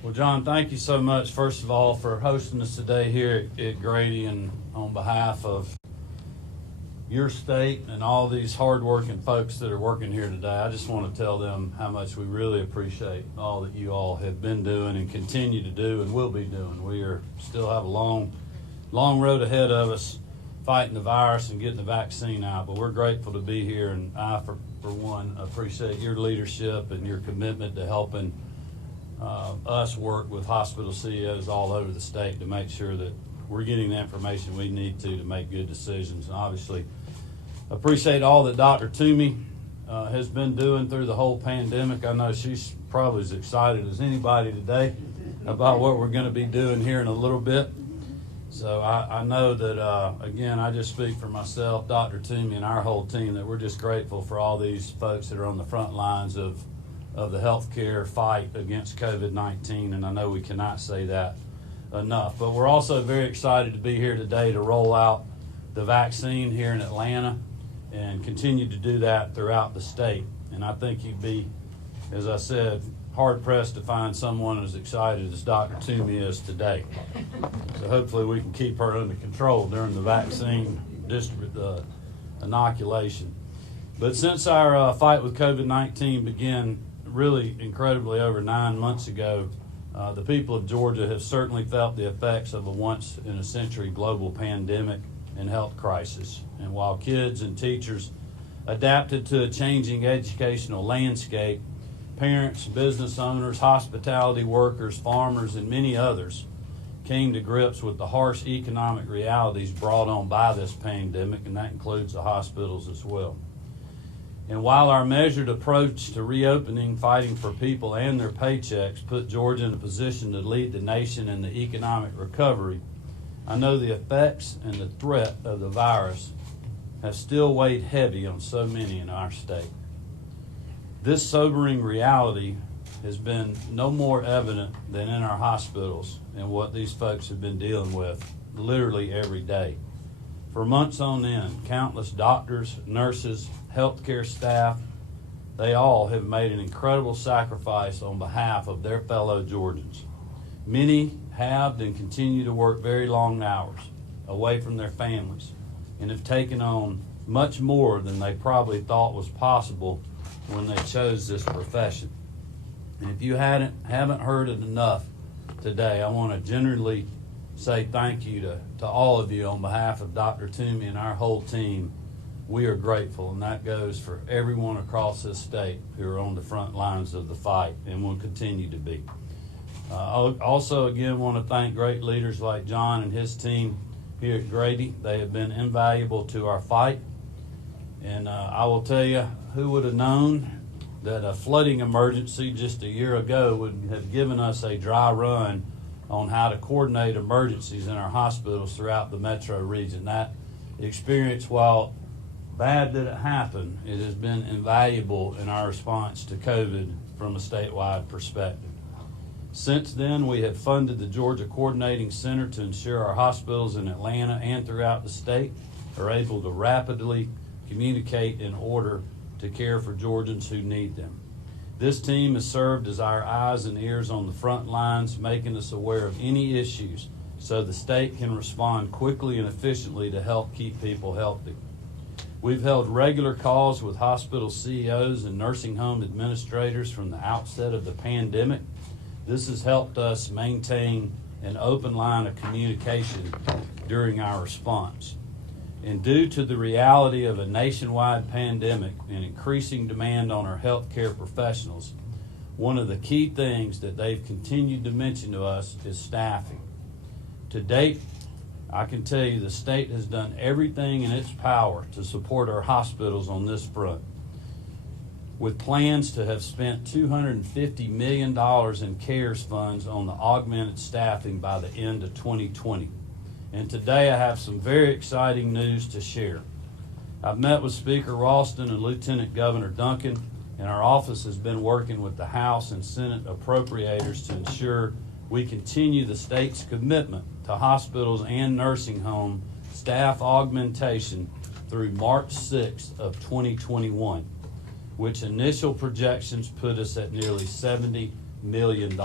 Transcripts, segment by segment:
Well, John, thank you so much, first of all, for hosting us today here at Grady, and on behalf of your state and all these hardworking folks that are working here today. I just want to tell them how much we really appreciate all that you all have been doing and continue to do and will be doing. We still have a long road ahead of us fighting the virus and getting the vaccine out, but we're grateful to be here, and I, for one, appreciate your leadership and your commitment to helping us work with hospital CEOs all over the state to make sure that we're getting the information we need to make good decisions. And obviously, appreciate all that Dr. Toomey has been doing through the whole pandemic. I know she's probably as excited as anybody today about what we're going to be doing here in a little bit. So I know that, again, I just speak for myself, Dr. Toomey, and our whole team, that we're just grateful for all these folks that are on the front lines of the healthcare fight against COVID-19, and I know we cannot say that enough. But we're also very excited to be here today to roll out the vaccine here in Atlanta and continue to do that throughout the state. And I think you'd be, as I said, hard-pressed to find someone as excited as Dr. Toomey is today. So hopefully we can keep her under control during the vaccine inoculation. But since our fight with COVID-19 began really incredibly over 9 months ago, the people of Georgia have certainly felt the effects of a once-in-a-century global pandemic and health crisis. And while kids and teachers adapted to a changing educational landscape, parents, business owners, hospitality workers, farmers, and many others came to grips with the harsh economic realities brought on by this pandemic, and that includes the hospitals as well. And while our measured approach to reopening, fighting for people and their paychecks, put Georgia in a position to lead the nation in the economic recovery, I know the effects and the threat of the virus have still weighed heavy on so many in our state. This sobering reality has been no more evident than in our hospitals and what these folks have been dealing with literally every day. For months on end, countless doctors, nurses, healthcare staff, they all have made an incredible sacrifice on behalf of their fellow Georgians. Many have and continue to work very long hours away from their families and have taken on much more than they probably thought was possible when they chose this profession. And if you haven't heard it enough today, I want to generally say thank you to all of you on behalf of Dr. Toomey and our whole team. We are grateful, and that goes for everyone across this state who are on the front lines of the fight and will continue to be. I also, again, want to thank great leaders like John and his team here at Grady. They have been invaluable to our fight. And I will tell you, who would have known that a flooding emergency just a year ago would have given us a dry run on how to coordinate emergencies in our hospitals throughout the metro region. That experience, while bad that it happened, it has been invaluable in our response to COVID from a statewide perspective. Since then, we have funded the Georgia Coordinating Center to ensure our hospitals in Atlanta and throughout the state are able to rapidly communicate in order to care for Georgians who need them. This team has served as our eyes and ears on the front lines, making us aware of any issues so the state can respond quickly and efficiently to help keep people healthy. We've held regular calls with hospital CEOs and nursing home administrators from the outset of the pandemic. This has helped us maintain an open line of communication during our response. And due to the reality of a nationwide pandemic and increasing demand on our healthcare professionals, one of the key things that they've continued to mention to us is staffing. To date, I can tell you the state has done everything in its power to support our hospitals on this front, with plans to have spent $250 million in CARES funds on the augmented staffing by the end of 2020. And today I have some very exciting news to share. I've met with Speaker Ralston and Lieutenant Governor Duncan, and our office has been working with the House and Senate appropriators to ensure we continue the state's commitment to hospitals and nursing home staff augmentation through March 6th of 2021, which initial projections put us at nearly 70 million.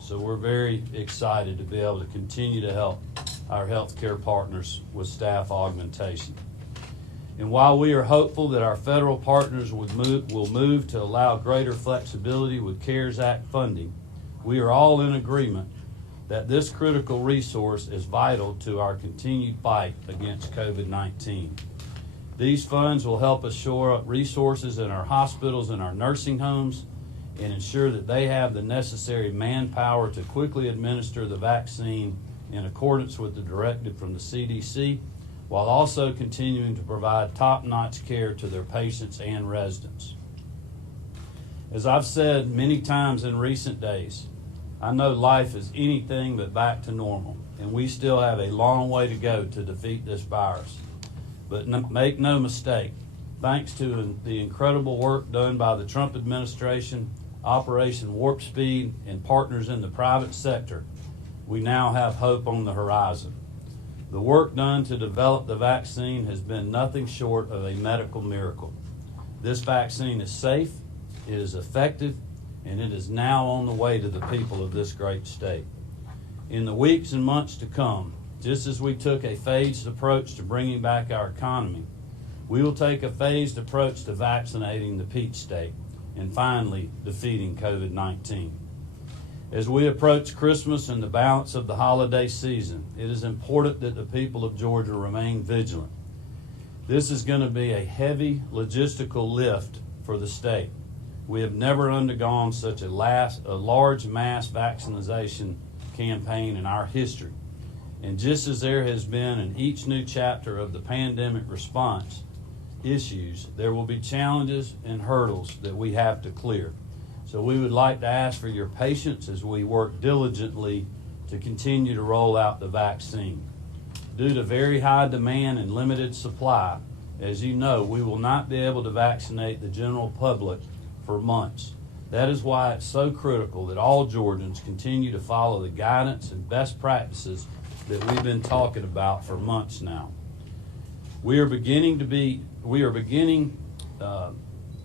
So we're very excited to be able to continue to help our healthcare partners with staff augmentation. And while we are hopeful that our federal partners will move to allow greater flexibility with CARES Act funding, we are all in agreement that this critical resource is vital to our continued fight against COVID-19. These funds will help us shore up resources in our hospitals and our nursing homes and ensure that they have the necessary manpower to quickly administer the vaccine in accordance with the directive from the CDC, while also continuing to provide top-notch care to their patients and residents. As I've said many times in recent days, I know life is anything but back to normal, and we still have a long way to go to defeat this virus. But make no mistake, thanks to the incredible work done by the Trump administration, Operation Warp Speed, and partners in the private sector, we now have hope on the horizon. The work done to develop the vaccine has been nothing short of a medical miracle. This vaccine is safe, it is effective, and it is now on the way to the people of this great state. In the weeks and months to come, just as we took a phased approach to bringing back our economy, we will take a phased approach to vaccinating the Peach State and finally defeating COVID-19. As we approach Christmas and the balance of the holiday season, it is important that the people of Georgia remain vigilant. This is going to be a heavy logistical lift for the state. We have never undergone such a large mass vaccination campaign in our history. And just as there has been in each new chapter of the pandemic response issues, there will be challenges and hurdles that we have to clear. So we would like to ask for your patience as we work diligently to continue to roll out the vaccine. Due to very high demand and limited supply, as you know, we will not be able to vaccinate the general public for months. That is why it's so critical that all Georgians continue to follow the guidance and best practices that we've been talking about for months now. We are beginning to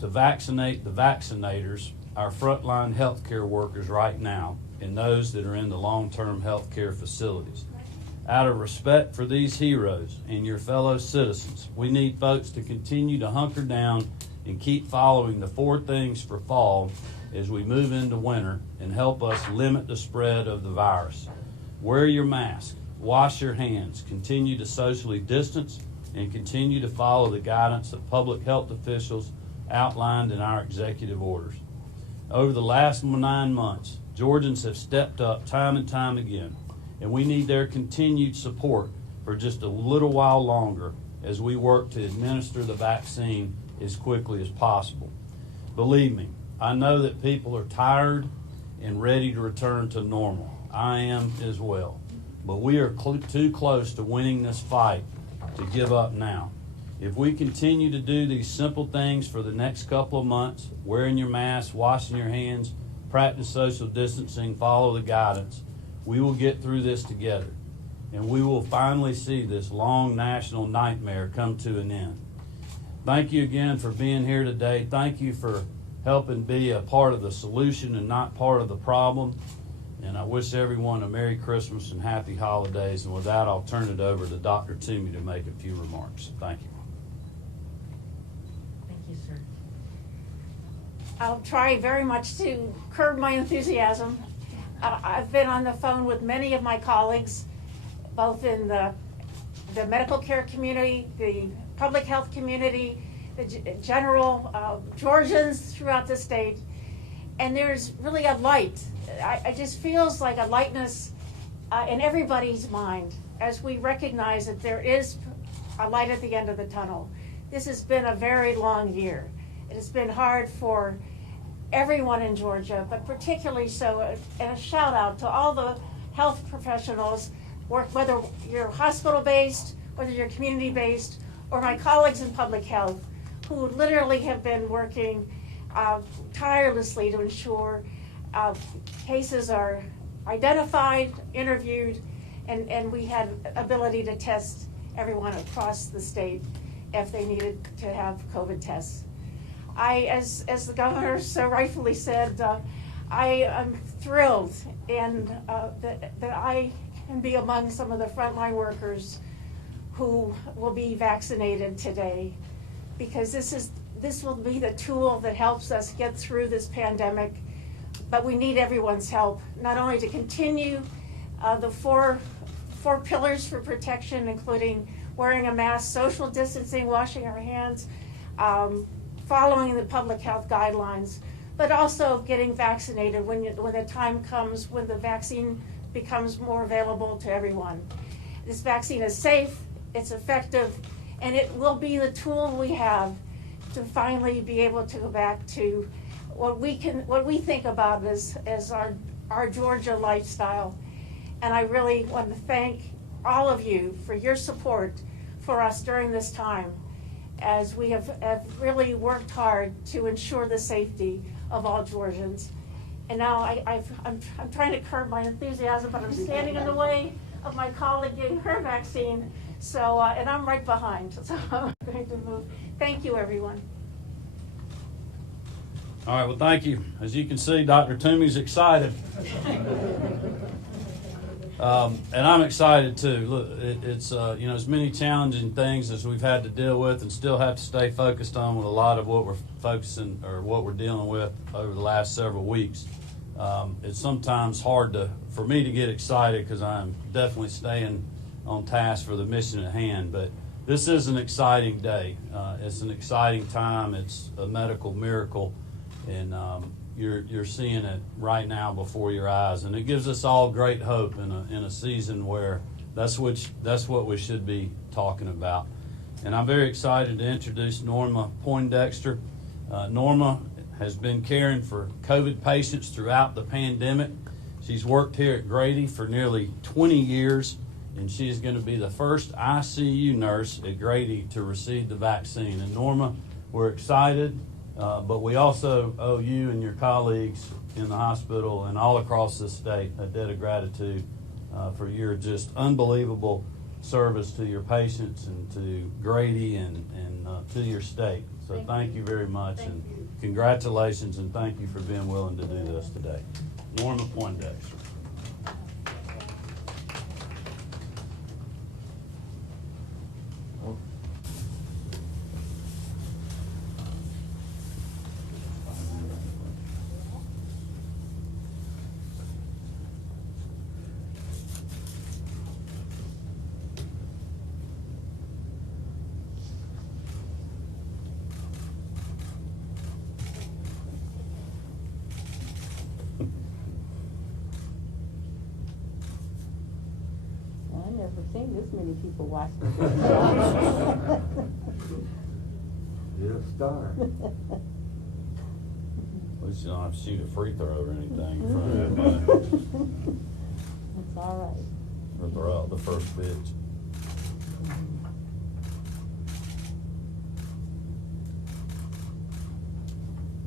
vaccinate the vaccinators, our frontline healthcare workers right now, and those that are in the long-term healthcare facilities. Out of respect for these heroes and your fellow citizens, we need folks to continue to hunker down and keep following the 4 things for fall as we move into winter and help us limit the spread of the virus. Wear your mask, wash your hands, continue to socially distance, and continue to follow the guidance of public health officials outlined in our executive orders. Over the last 9 months, Georgians have stepped up time and time again, and we need their continued support for just a little while longer as we work to administer the vaccine as quickly as possible. Believe me, I know that people are tired and ready to return to normal. I am as well. But we are too close to winning this fight to give up now. If we continue to do these simple things for the next couple of months, wearing your mask, washing your hands, practice social distancing, follow the guidance, we will get through this together. And we will finally see this long national nightmare come to an end. Thank you again for being here today. Thank you for helping be a part of the solution and not part of the problem. And I wish everyone a Merry Christmas and Happy Holidays. And with that, I'll turn it over to Dr. Toomey to make a few remarks. Thank you. Thank you, sir. I'll try very much to curb my enthusiasm. I've been on the phone with many of my colleagues, both in the medical care community, the public health community, the general Georgians throughout the state, and there's really a light. It just feels like a lightness in everybody's mind as we recognize that there is a light at the end of the tunnel. This has been a very long year. It has been hard for everyone in Georgia, but particularly so, and a shout out to all the health professionals, whether you're hospital-based, whether you're community-based, or my colleagues in public health, who literally have been working tirelessly to ensure cases are identified, interviewed, and we had ability to test everyone across the state if they needed to have COVID tests. As the governor so rightfully said, I am thrilled and that I can be among some of the frontline workers who will be vaccinated today, because this will be the tool that helps us get through this pandemic. But we need everyone's help, not only to continue the four pillars for protection, including wearing a mask, social distancing, washing our hands, following the public health guidelines, but also getting vaccinated when the time comes when the vaccine becomes more available to everyone. This vaccine is safe, it's effective, and it will be the tool we have to finally be able to go back to what we think about as our Georgia lifestyle. And I really want to thank all of you for your support for us during this time, as we have really worked hard to ensure the safety of all Georgians. And now I'm trying to curb my enthusiasm, but I'm standing in the way of my colleague getting her vaccine. So, and I'm right behind, so I'm going to move. Thank you, everyone. All right, well, thank you. As you can see, Dr. Toomey's excited. And I'm excited too. Look, it's as many challenging things as we've had to deal with and still have to stay focused on with a lot of what we're focusing or what we're dealing with over the last several weeks. It's sometimes hard for me to get excited because I'm definitely staying on task for the mission at hand. But this is an exciting day. It's an exciting time. It's a medical miracle, and you're seeing it right now before your eyes, and it gives us all great hope in a season where that's what we should be talking about. And I'm very excited to introduce Norma Poindexter. Norma has been caring for COVID patients throughout the pandemic. She's worked here at Grady for nearly 20 years, and she is going to be the first ICU nurse at Grady to receive the vaccine. And Norma, we're excited. But we also owe you and your colleagues in the hospital and all across the state a debt of gratitude for your just unbelievable service to your patients and to Grady and to your state. So thank you very much, and congratulations, and thank you for being willing to do this today. Norma Poindexter. I've never seen this many people watch me. You're a star. At least you don't have to shoot a free throw or anything in front of everybody. That's all right. Or throw out the first pitch.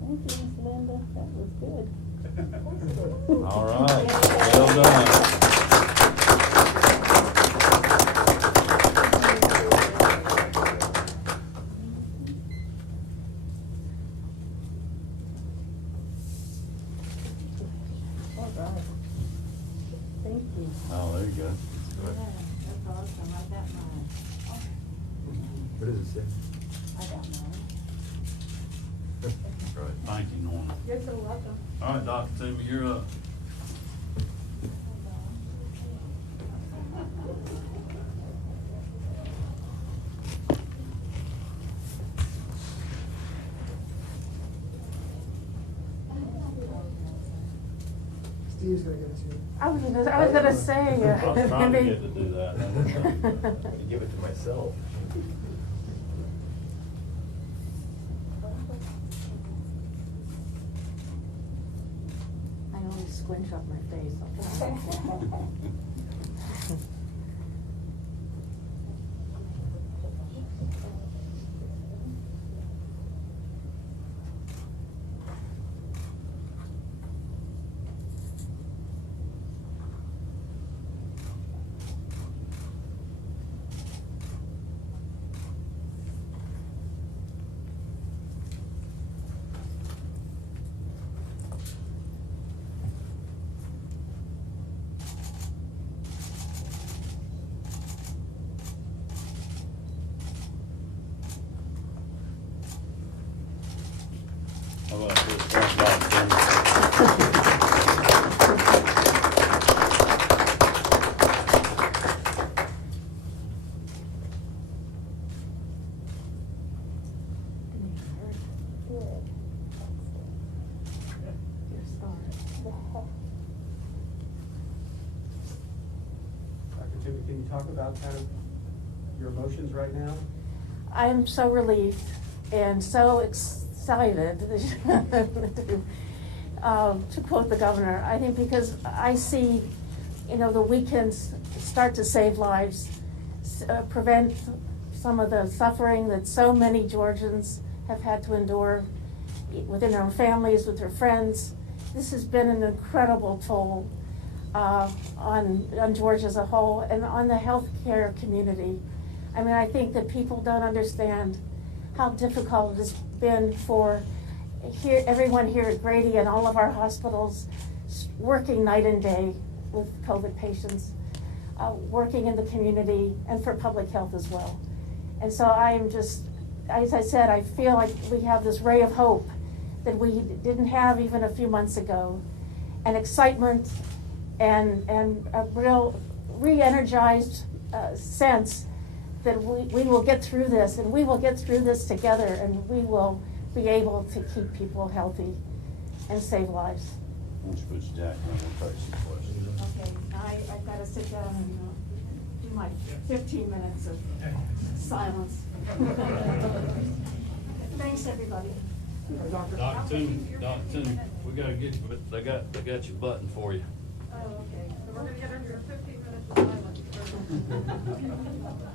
Thank you, Miss Linda. That was good. All right. Well done. All right. Thank you. Oh, there you go. Yeah, that's awesome. I got mine. What does it say? I got mine. Great. Thank you, Norma. You're so welcome. All right, Dr. Toomey, you're up. Steve's gonna give it to you. I was gonna say. I was trying to get to do that. I can give it to myself. I only squint up my face. Dr. Toomey, can you talk about kind of your emotions right now? I'm so relieved and so excited to quote the governor. I think because I see, the weekends start to save lives, prevent some of the suffering that so many Georgians have had to endure within their own families, with their friends. This has been an incredible toll on Georgia as a whole and on the healthcare community. I mean, I think that people don't understand how difficult it has been for everyone here at Grady and all of our hospitals working night and day with COVID patients, working in the community and for public health as well. And so I am just, as I said, I feel like we have this ray of hope that we didn't have even a few months ago, and excitement and a real re-energized sense that we will get through this, and we will get through this together, and we will be able to keep people healthy and save lives. Why don't you put your jacket on, we'll take some questions. Okay, I've got to sit down and do my 15 minutes of silence. Thanks, everybody. Dr. Toomey, we gotta get you, but they got your button for you. Oh, okay. So we're gonna get into 15 minutes of silence.